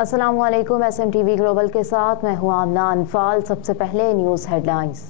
अस्सलामुअलैकुम। SMTV global के साथ मैं हूं आमना अनफाल। सबसे पहले न्यूज़ हेडलाइंस।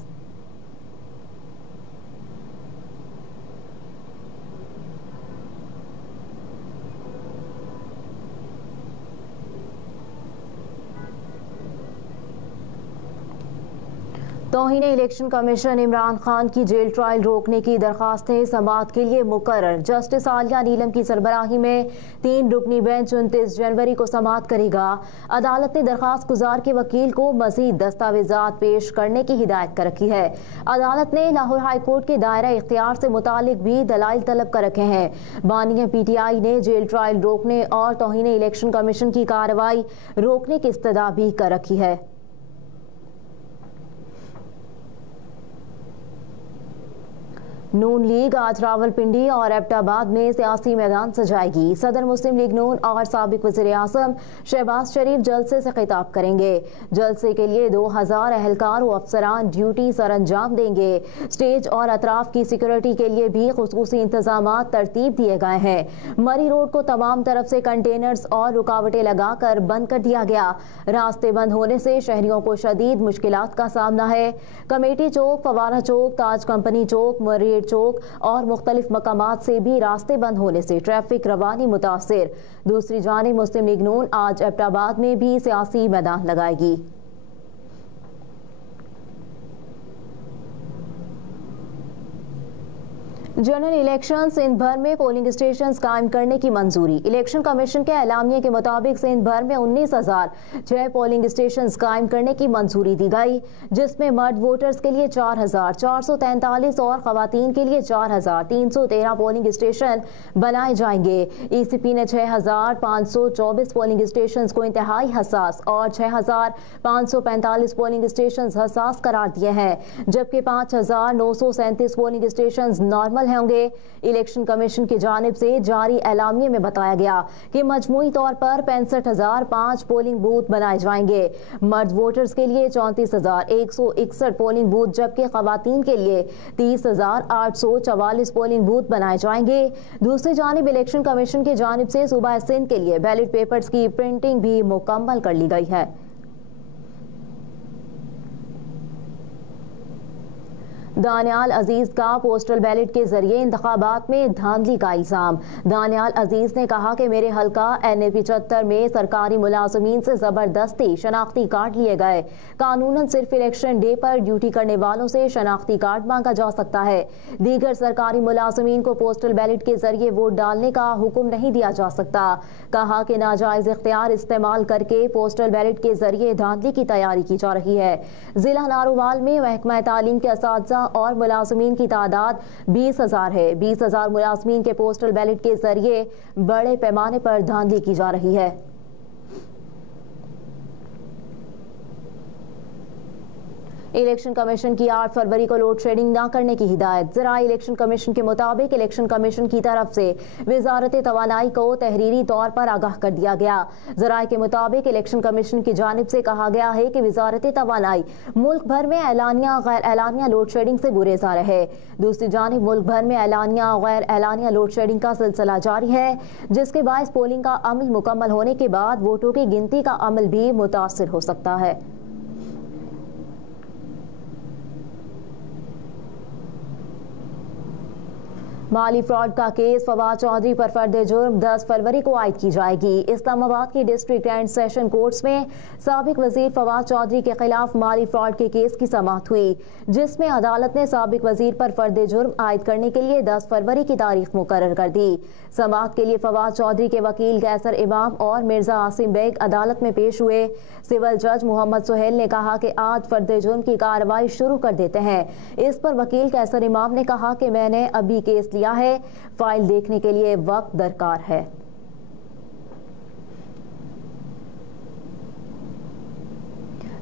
तौहीन इलेक्शन कमीशन इमरान खान की जेल ट्रायल रोकने की दरखास्तें समाअत के लिए मुकर्रर। जस्टिस आलिया नीलम की सरबराही में 3 रुकनी बेंच 29 जनवरी को समाअत करेगा। अदालत ने दरखास्त गुजार के वकील को मजीद दस्तावेजात पेश करने की हिदायत कर रखी है। अदालत ने लाहौर हाई कोर्ट के दायरा इख्तियार से मुतालिक भी दलाइल तलब कर रखे हैं। बानी PTI ने जेल ट्रायल रोकने और तौहीन इलेक्शन कमीशन की कार्रवाई रोकने की इस्तदा भी कर रखी है। नून लीग आज रावलपिंडी और एबटाबाद में सियासी मैदान सजाएगी। सदर मुस्लिम लीग नून और साबिक वज़ीर आज़म शहबाज शरीफ जलसे से खिताब करेंगे। जलसे के लिए 2000 अहलकार व अफसरान ड्यूटी सर अंजाम देंगे। स्टेज और अतराफ की सिक्योरिटी के लिए भी खुसूसी इंतजामात तरतीब दिए गए हैं। मरी रोड को तमाम तरफ से कंटेनर्स और रुकावटें लगाकर बंद कर दिया गया। रास्ते बंद होने से शहरियों को शदीद मुश्किलात का सामना है। कमेटी चौक, फवारा चौक, ताज कंपनी चौक, मरी चौक और मुख्तलिफ मकामात से भी रास्ते बंद होने से ट्रैफिक रवानी मुतासिर। दूसरी जानिब मुस्लिम लीग नून आज एबटाबाद में भी सियासी मैदान लगाएगी। जनरल इलेक्शन सिंध भर में पोलिंग स्टेशन कायम करने की मंजूरी। इलेक्शन कमीशन के एलामिये के मुताबिक सिंध भर में 19,006 पोलिंग स्टेशन कायम करने की मंजूरी दी गई, जिसमें मर्द वोटर्स के लिए 4,443 और खवातीन के लिए 4,313 पोलिंग स्टेशन बनाए जाएंगे। ECP ने 6,524 पोलिंग स्टेशन को इंतहाई हसास और 6,545 पोलिंग स्टेशन हसास करार दिए हैं, जबकि 5,937 पोलिंग स्टेशन नॉर्मल होंगे। इलेक्शन कमीशन की जानिब से जारी एलामिये में बताया गया कि मजमूई तौर पर 65,005 पोलिंग बूथ बनाए जाएंगे। मर्द वोटर्स के लिए 34,161 पोलिंग बूथ, जबकि खवातीन के लिए 30,844 पोलिंग बूथ बनाए जाएंगे। दूसरी जानिब इलेक्शन कमीशन की जानिब से सूबा सिंध के लिए बैलेट पेपर्स की प्रिंटिंग भी मुकम्मल कर ली गई है। दानियाल अजीज का पोस्टल बैलेट के जरिए इंतखाबात में धांधली का इल्जाम। दानियाल अजीज ने कहा कि मेरे हल्का NA-75 में सरकारी मुलाजमीन से जबरदस्ती शनाख्ती कार्ड लिए गए। कानूनन सिर्फ इलेक्शन डे पर ड्यूटी करने वालों से शनाख्ती कार्ड मांगा जा सकता है। दीगर सरकारी मुलाजमीन को पोस्टल बैलेट के जरिए वोट डालने का हुक्म नहीं दिया जा सकता। कहा कि नाजायज इख्तियार इस्तेमाल करके पोस्टल बैलेट के जरिए धांधली की तैयारी की जा रही है। जिला नारोवाल में महकमा तालीम के असातिज़ा और मुलाजमीन की तादाद 20,000 है। 20,000 मुलाजमीन के पोस्टल बैलेट के जरिए बड़े पैमाने पर धांधली की जा रही है। इलेक्शन कमीशन की 8 फरवरी को लोड शेडिंग न करने की हिदायत। ज़राए इलेक्शन कमीशन के मुताबिक इलेक्शन कमीशन की तरफ से वजारत तवानाई को तहरीरी तौर पर आगाह कर दिया गया। ज़राए के मुताबिक इलेक्शन कमीशन की जानिब से कहा गया है कि वजारत तवानाई मुल्क भर में एलानिया गैर एलानिया लोड शेडिंग से गुरेजा रहे। दूसरी जानिब मुल्क भर में एलानिया गैर एलानिया लोड शेडिंग का सिलसिला जारी है, जिसके बायस पोलिंग का अमल मुकम्मल होने के बाद वोटों की गिनती का अमल भी मुतासिर हो सकता है। माली फ्रॉड का केस फवाद चौधरी पर फर्द जुर्म 10 फरवरी को आयद की जाएगी। इस्लामाबाद की डिस्ट्रिक्ट एंड सेशन कोर्ट्स में साबिक वजीर फवाद चौधरी के खिलाफ माली फ्रॉड के केस की समाअत हुई, जिसमें अदालत ने साबिक वजीर पर फर्द जुर्म आयद करने के लिए 10 फरवरी की तारीख मुकर्रर कर दी। समाअत के लिए फवाद चौधरी के वकील कैसर इमाम और मिर्जा आसिम बेग अदालत में पेश हुए। सिविल जज मोहम्मद सुहेल ने कहा कि आज फर्द जुर्म की कार्रवाई शुरू कर देते हैं। इस पर वकील कैसर इमाम ने कहा कि मैंने अभी केस लिया है, फाइल देखने के लिए वक्त दरकार है।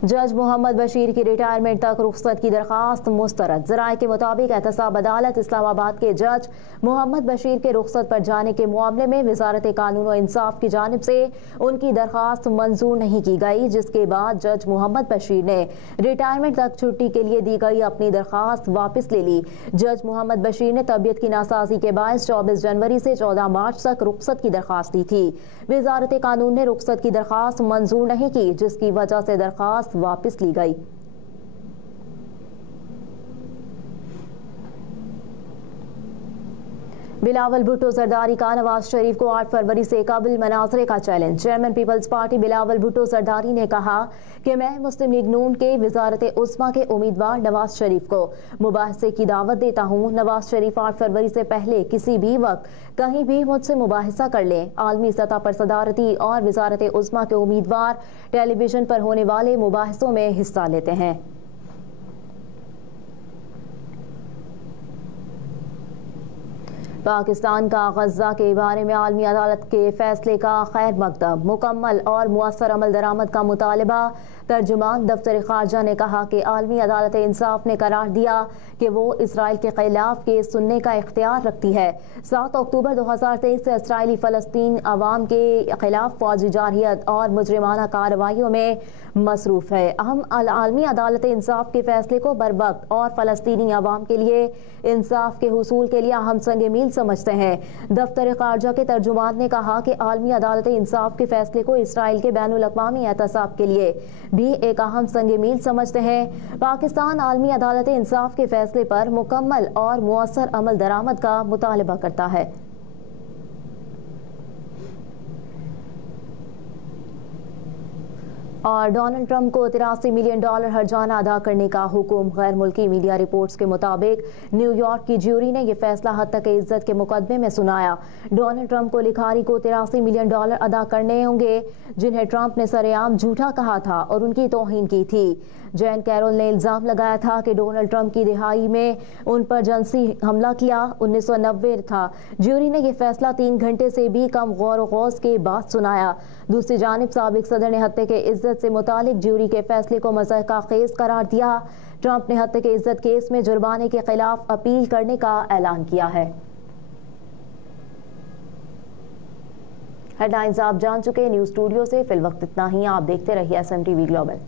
जज मोहम्मद बशीर की रिटायरमेंट तक रुख्सत की दरखास्त मुस्तरद। ज़राए के मुताबिक एहतसाब अदालत इस्लामाबाद के जज मोहम्मद बशीर के रुख्सत पर जाने के मामले में वजारत कानून और इंसाफ की जानिब से उनकी दरखास्त मंजूर नहीं की गई, जिसके बाद जज मोहम्मद बशीर ने रिटायरमेंट तक छुट्टी के लिए दी गई अपनी दरखास्त वापस ले ली। जज मोहम्मद बशीर ने तबीयत की नासाजी के बायस 24 जनवरी से 14 मार्च तक रुख्सत की दरखास्त दी थी। वजारत कानून ने रुख्सत की दरखास्त मंजूर नहीं की, जिसकी वजह से दरखास्त वापस ली गई। बिलावल भुट्टो जरदारी का नवाज शरीफ को 8 फरवरी से काबिल मनाजरे का चैलेंज। चेयरमैन पीपल्स पार्टी बिलावल भुट्टो जरदारी ने कहा कि मैं मुस्लिम लीग नून के वजारत उस्मा के उम्मीदवार नवाज शरीफ को मुबाहसे की दावत देता हूँ। नवाज शरीफ 8 फरवरी से पहले किसी भी वक्त कहीं भी मुझसे मुबाहसा कर लें। आलमी सतह पर सदारती और वजारत उस्मा के उम्मीदवार टेलीविजन पर होने वाले मुबाहसों में हिस्सा लेते हैं। पाकिस्तान का गज़ा के बारे में आलमी अदालत के फैसले का खैर मकदम। मुकम्मल और मुअस्सर अमल दरामद का मुतालबा। तर्जुमान दफ्तर खारजा ने कहा कि आलमी अदालत इंसाफ ने करार दिया कि वो इसराइल के खिलाफ केस सुनने का इख्तियार रखती है। 7 अक्टूबर 2023 से इसराइली फ़लस्तीन अवाम के खिलाफ फौजी जारहियत और मुजरिमाना कार्रवाइयों में मसरूफ़ है। हम आलमी अदालत इंसाफ के फैसले को बरवक्त और फ़लस्तीनी अवाम के लिए इंसाफ के हुसूल के लिए अहम संग मील समझते हैं। दफ्तर खारजा के तर्जुमान ने कहा कि आलमी अदालत इंसाफ के फैसले को इसराइल के बैनुल अक़वामी एहतसाब के लिए भी एक अहम संग मील समझते हैं। पाकिस्तान आलमी अदालत इंसाफ के फैसले पर मुकम्मल और मुअस्सर अमल दरामद का मुतालबा करता है। और डोनाल्ड ट्रंप को $83 मिलियन हर्जाना अदा करने का हुक्म। गैर मुल्की मीडिया रिपोर्ट्स के मुताबिक न्यूयॉर्क की ज्यूरी ने यह फैसला हद तक इज्जत के मुकदमे में सुनाया। डोनाल्ड ट्रंप को लिखारी को $83 मिलियन अदा करने होंगे, जिन्हें ट्रंप ने सरेआम झूठा कहा था और उनकी तौहीन की थी। जैन कैरोल ने इल्ज़ाम लगाया था कि डोनाल्ड ट्रंप की रिहाई में उन पर जिनसी हमला किया। 1990 था। ज्यूरी ने यह फैसला 3 घंटे से भी कम गौर गौज के बाद सुनाया। दूसरी जानिब साबिक सदर ने हत्या के इज्जत से मुतालिक ज्यूरी के फैसले को मज़ाक़ा खेज़ करार दिया। ट्रंप ने हत्या के इज्जत केस में जुर्माने के खिलाफ अपील करने का ऐलान किया है। हेडलाइंस आप जान चुके। न्यूज़ स्टूडियो से फिल वक्त इतना ही। आप देखते रहिए SMTV ग्लोबल।